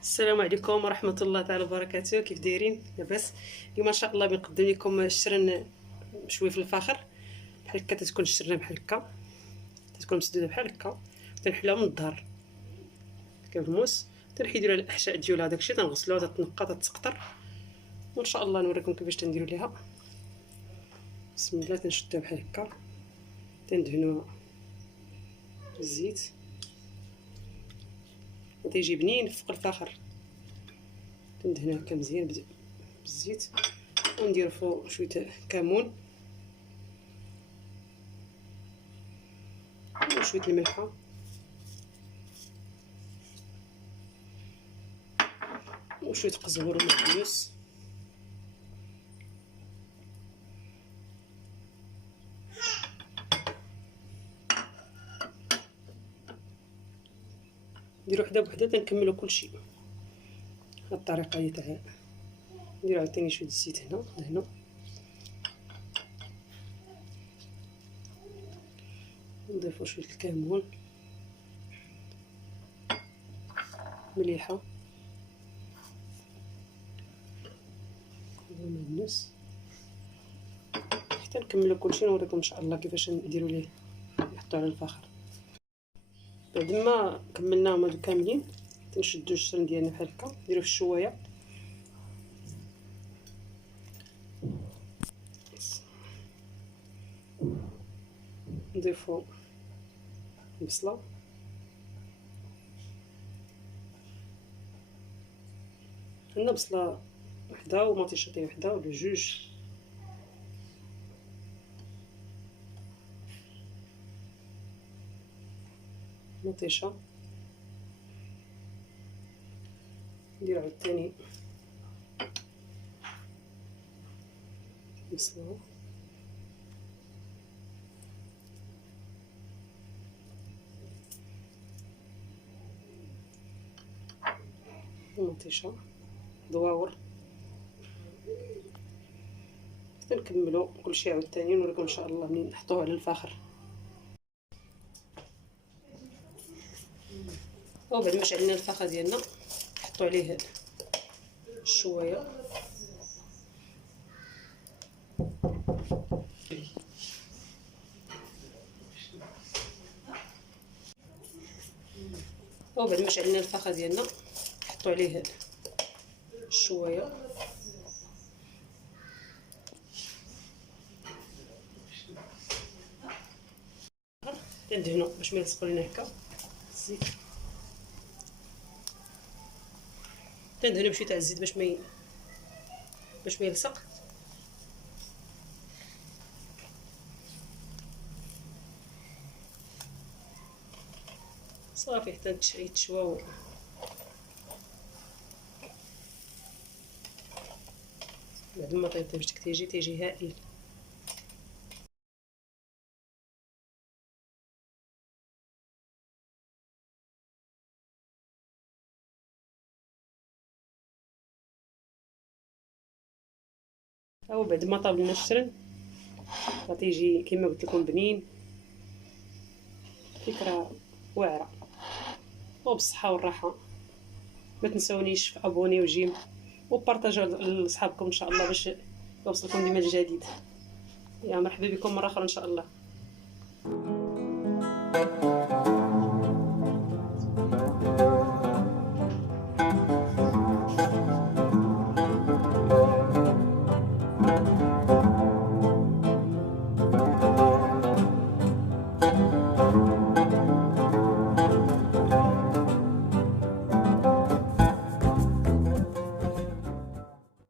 السلام عليكم ورحمة الله تعالى وبركاته. كيف دايرين؟ لاباس؟ اليوم ان شاء الله بنقدم لكم الشرن مشوي في الفاخر. بحال هكا تتكون الشرنه بحال هكا، تتكون مسدوده بحال هكا، تنحلها من الظهر هكا بالموس، تنحيدو لها الاحشاء ديالها، داكشي تنغسلوها تتنقى تتقطر، وان شاء الله نوريكم كيفاش تنديروا ليها. بسم الله. تنشدوها بحال هكا، تندهنوها بالزيت وتيجي بنين فوق الفاخر. تندهنوها هكا مزيان بالزيت، ونديرو فوق شويه كمون وشويه الملحه وشويه قزبر ومعدنوس. نديرو وحده بوحده تنكملو كلشي. هاد الطريقه هي تاع نديرو عاوتاني شويه الزيت هنا، ندهنو نضيفو شويه الكمون، مليحه ومعدنوس، حتى نكملو كلشي نوريكم ان شاء الله كيفاش نديرو ليه نحطو على الفاخر. بعد ما كملناهم هادو كاملين تنشدو الشرن ديالنا بحال هكا، نديروه في الشوايه، نضيفو البصله عندنا بصله وحده ومطيشه وحده ولا جوج، مطيشه ندير عاوتاني بصله ومطيشه ضواور، حتى نكملو كلشي عاوتاني نوريكم ان شاء الله منين نحطوه على الفاخر. وبعد ما شعلنا الفاخر ديالنا نحطو عليه الشوايه، وبعد ما شعلنا الفاخر ديالنا نحطو عليه الشوايه، ندهنو باش ما يلصقوا لنا هكا الزيت، تندهنو بشويه تاع الزيت باش ما يلصق. صافي حتى يتشواو. بعد ما طيب تيجي هائل. او بعد ما طاب لنا الشرن غتيجي كما قلت لكم بنين، فكره واعره وبالصحه والراحه. ما تنسونيش في ابوني وجيم وبارطاجيو لصحابكم ان شاء الله باش يوصلكم ديما الجديد. يا مرحبا بكم مره اخرى ان شاء الله.